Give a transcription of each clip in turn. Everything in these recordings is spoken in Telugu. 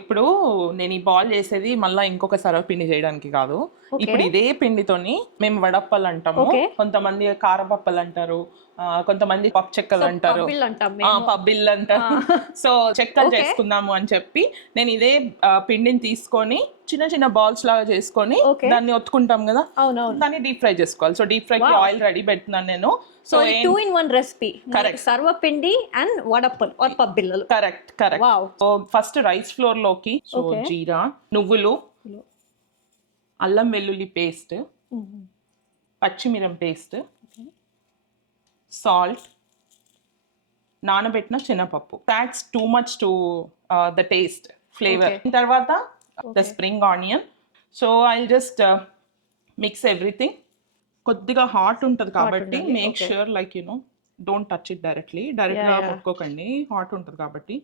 ఇప్పుడు నేను ఈ బాల్ చేసేది మళ్ళీ ఇంకొక సర్వపిండి చేయడానికి కాదు. ఇప్పుడు ఇదే పిండితోని మేము వడప్పలు అంటాము, కొంతమంది కారపప్పలు అంటారు, కొంతమంది పప్పు చెక్కలు అంటారు, పబ్బిళ్ళు అంటారు. సో చెక్కలు చేసుకుందాము అని చెప్పి నేను ఇదే పిండిని తీసుకొని చిన్న చిన్న బాల్స్ లాగా చేసుకొని దాన్ని ఒత్తుకుంటాం కదా, దాన్ని డీప్ ఫ్రై చేసుకోవాలి. సో డీప్ ఫ్రై కి ఆయిల్ రెడీ పెడుతున్నాను నేను. So 2-in-1 recipe, sarvapindi and vadappalu or pabbillalu. Correct. So first rice flour లోకి సో జీరా, నువ్వులు, అల్లం వెల్లుల్లి పేస్ట్, పచ్చిమిరం పేస్ట్, సాల్ట్, నానబెట్టిన శనగపప్పు. That's too much to the taste flavour. తర్వాత the spring onion. So I just mix everything. కొద్దిగా హాట్ ఉంటుంది కాబట్టి make sure like don't touch it డైరెక్ట్గా ముట్టుకోకండి, హాట్ ఉంటుంది కాబట్టి.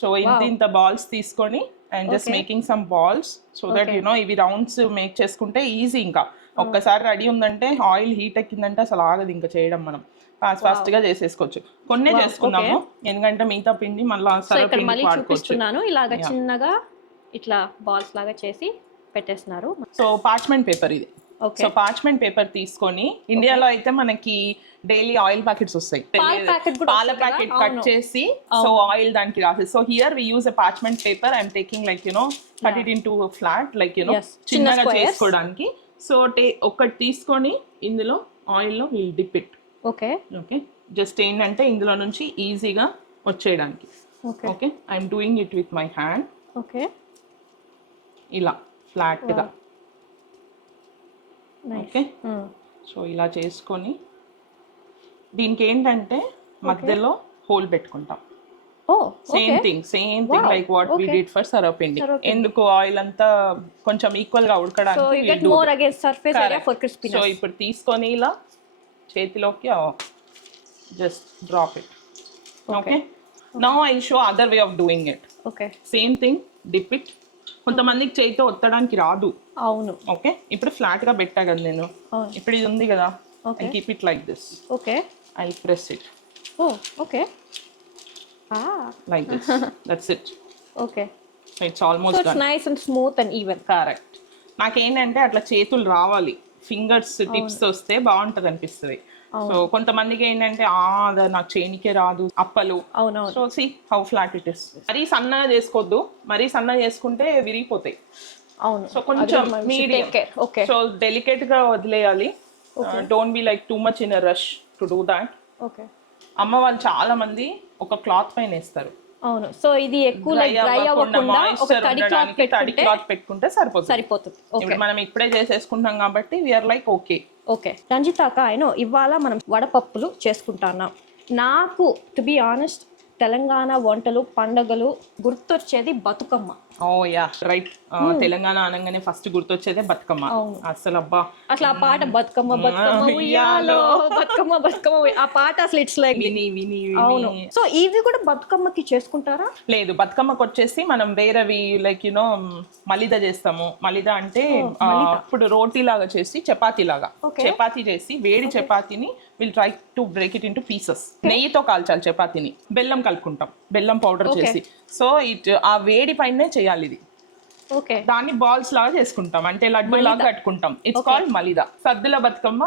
సో ఇంత బాల్స్ తీసుకొని and just making some balls so that ఇవి రౌండ్స్ మేక్ చేసుకుంటే ఈజీ. ఇంకా ఒక్కసారి రెడీ ఉందంటే, ఆయిల్ హీట్ ఎక్కిందంటే అసలు ఆగదు ఇంకా చేయడం. మనం ఫాస్ట్ గా చేసేసుకోవచ్చు. కొన్నే చేసుకున్నాము ఎందుకంటే మిగతా పిండి మళ్ళీ చూపిస్తున్నాను. ఇలాగా చిన్నగా ఇట్లా బాల్స్ లాగా చేసి పెట్టేస్తున్నారు. సో పార్చ్మెంట్ పేపర్ ఇది. సో పార్చ్మెంట్ పేపర్ తీసుకొని, ఇండియాలో అయితే మనకి డైలీ ఆయిల్ ప్యాకెట్స్ వస్తాయి, పాల ప్యాకెట్ కట్ చేసి సో ఆయిల్ దానికి రాసి. So here we use a parchment paper. I'm taking like cut it into flat like చిన్నగా చేసుకోవడానికి. సో ఒకటి తీసుకొని ఇందులో ఆయిల్ లో will dip it. Okay just ఏంటంటే ఇందులో నుంచి ఈజీగా వచ్చేయడానికి. Okay I'm doing it with my hand. Okay ఇలా ఫ్లాట్ గా. ఓకే సో ఇలా చేసుకొని దీనికి ఏంటంటే మధ్యలో హోల్ పెట్టుకుంటాం. Same thing like what we did for sarvapindi. ఎందుకు ఆయిల్ అంతా కొంచెం ఈక్వల్ గా ఉడకడానికి. సో ఇప్పుడు తీసుకొని ఇలా చేతిలోకి just drop it. Okay now I show other way of doing it. Okay same thing, dip it. కొంతమందికి చేతితో ఒత్తడానికి రాదు. అవును. ఓకే ఇప్పుడు ఫ్లాట్ గా పెట్టా కదా నేను. ఇప్పుడు ఇది ఉంది కదా, I keep it like this. Okay I press it. Okay like this. That's it. Okay. So it's almost done. So it's nice and smooth and even. Correct. నాకేంటంటే అట్లా చేతులు రావాలి, ఫింగర్స్ టిప్స్ వస్తే బాగుంటది అనిపిస్తుంది. సో కొంతమందికి ఏంటంటే అదే నాకు చేయనికే రాదు అప్పలు. So see how flat it is. మరీ సన్నగా చేసుకోవద్దు, మరీ సన్నగా చేసుకుంటే విరిగిపోతాయి. అవును. సో కొంచెం మీడియం. సో డెలికేట్ గా వదిలేయాలి. Don't be like too much in a rush to do that. Okay అమ్మ వాళ్ళు చాలా మంది ఒక క్లాత్ పైన వేస్తారు. అవును. సో ఇది ఎక్కువ డ్రై అవ్వకుండా ఒక తడి క్లాత్ పెట్టుకుంటే సరిపోతుంది. ఇప్పుడు మనం ఇప్పుడే చేసేసుకుంటాం కాబట్టి వి ఆర్ లైక్ ఓకే. రంజితాక ఇవాళ మనం వడపప్పులు చేసుకుంటున్నాం. నాకు టు బి ఆనెస్ట్ తెలంగాణ వంటలు, పండగలు గుర్తొచ్చేది బతుకమ్మ. ఓ యా రైట్. తెలంగాణ అనగానే ఫస్ట్ గుర్తొచ్చేదే బతుకమ్మ. అసలు అసలు ఆ పాట బతుకమ్మ బతుకమ్మ ఉయ్యాలో బతుకమ్మ బతుకమ్మ, ఆ పాట అసలు ఇట్స్ లైక్ విని. అవును. సో ఇవి కూడా బతుకమ్మకి చేసుకుంటారా? లేదు, బతుకమ్మకి వచ్చేసి మనం వేరేవి లైక్ మలిద చేస్తాము. మలిద అంటే ఇప్పుడు రోటీ లాగా చేసి చపాతీ లాగా చపాతీ చేసి వేడి చపాతీని will try to break it into pieces. నెయ్యితో కాల్చాలి చపాతీని, బెల్లం కలుపుకుంటాం, బెల్లం పౌడర్ చేసి. సో ఆ వేడి పైనే చేయాలి ఇది. ఓకే దాన్ని బాల్స్ లాగా చేసుకుంటాం, అంటే లడ్డు లాగా కట్టుకుంటాం. It's called malida. Saddula Bathukamma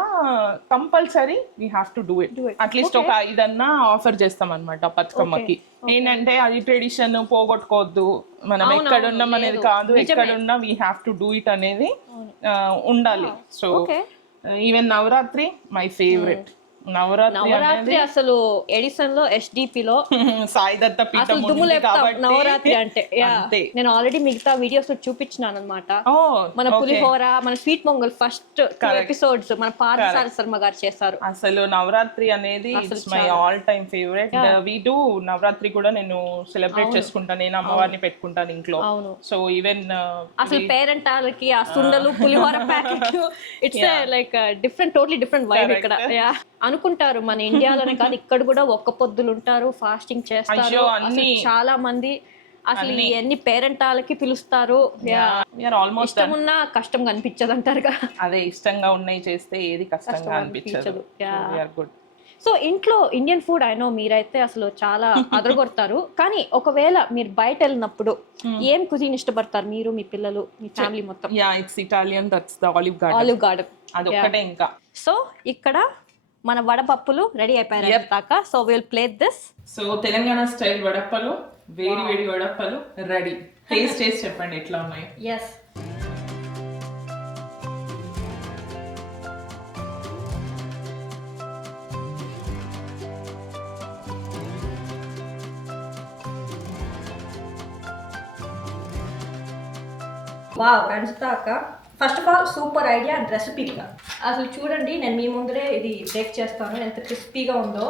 compulsory we have to do it. At least ఒక 5 అన్నా ఆఫర్ చేస్తాం అనమాట బతుకమ్మకి. ఏంటంటే అది ట్రెడిషన్ పోగొట్టుకోవద్దు, మనం ఎక్కడున్నాం అనేది కాదు, ఎక్కడున్నా we have to do it అనేది ఉండాలి. So even Navaratri my favourite. Navaratri అసలు ఎడిసన్ లో SDP లో సాయి దత్త పీఠం నవరాత్రి అంటే నేను ఆల్రెడీ మిగతా వీడియోస్ లో చూపించినాను అనమాట. మన పులిహోర, మన స్వీట్ పొంగల్ ఫస్ట్ ఎపిసోడ్స్ మన పార్థసారథి శర్మ గారు చేశారు. అసలు నవరాత్రి అనేది my all time favourite. We do Navaratri కూడా నేను సెలబ్రేట్ చేసుకుంటాను, నేను అమ్మవారిని పెట్టుకుంటాను ఇంట్లో. సో ఈవెన్ అసలు పేరెంట్ వాళ్ళకి ఆ సుండలు పులిహోర packet it's like different, totally different vibe ఇక్కడ. అనుకుంటారు మన ఇండియాలోనే కాదు ఇక్కడ కూడా ఒక్క పొద్దులు ఉంటారు, ఫాస్టింగ్ చేస్తారు. చాలా మంది అసలు ఎన్ని పేరెంట్ వాళ్ళకి పిలుస్తారు. ఇష్టం ఉన్నా కష్టం కనిపించదు అంటారుగా. అదే ఇష్టంగా ఉన్నాయి చేస్తే ఏది కష్టంగా అనిపించదు. సో ఇంట్లో ఇండియన్ ఫుడ్ అయినో మీరైతే అసలు చాలా అదరగొడతారు, కానీ ఒకవేళ మీరు బయట వెళ్ళినప్పుడు ఏం కుజిన్ ఇష్టపడతారు మీరు, మీ పిల్లలు, మీ ఫ్యామిలీ మొత్తం? Yeah, it's Italian, that's the olive garden. Olive garden అది ఒక్కటే ఇంకా. సో ఇక్కడ మన వడపప్పులు రెడీ అయిపోయారు దాకా. So will plate this. So Telangana style vadappalu, వేడి వేడి వడప్పలు రెడీ. టేస్ట్ చేసి చెప్పండి ఎట్లా ఉన్నాయి. ఎస్. వావ్ రంజిత అక్క, first of all super idea and recipe. అసలు చూడండి, నేను మీ ముందరే ఇది బేక్ చేస్తాను, ఎంత క్రిస్పీగా ఉందో.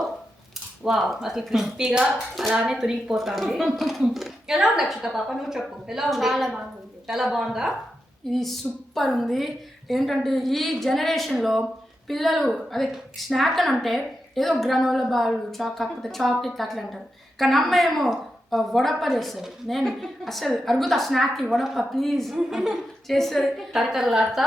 వావ్, అసలు క్రిస్పీగా అలానే తురిగిపోతుంది. ఎలా ఉంది అక్షిత పాప, నువ్వు చెప్పు ఎలా ఉంది? చాలా బాగుంది. చాలా బాగుందా? ఇది సూపర్ ఉంది. ఏంటంటే ఈ జనరేషన్లో పిల్లలు అదే స్నాక్ అని అంటే ఏదో గ్రానోలా బాల్, కాకపోతే చాక్లెట్ అట్లా అంటారు. కానీ అమ్మ ఏమో వడప్ప చేస్తుంది. నేను అసలు అడుగుతా స్నాక్కి వడప్ప ప్లీజ్ చేస్తుంది. తరతరలాడతా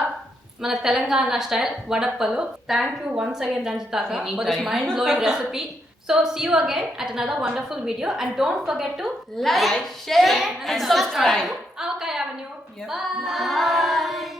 మన తెలంగాణ స్టైల్ వడప్పలు. Thank you once again Ranjitha for this mind blowing recipe. So see you again at another wonderful video, and don't forget to Like, share and subscribe. Avakaya Avenue. Bye.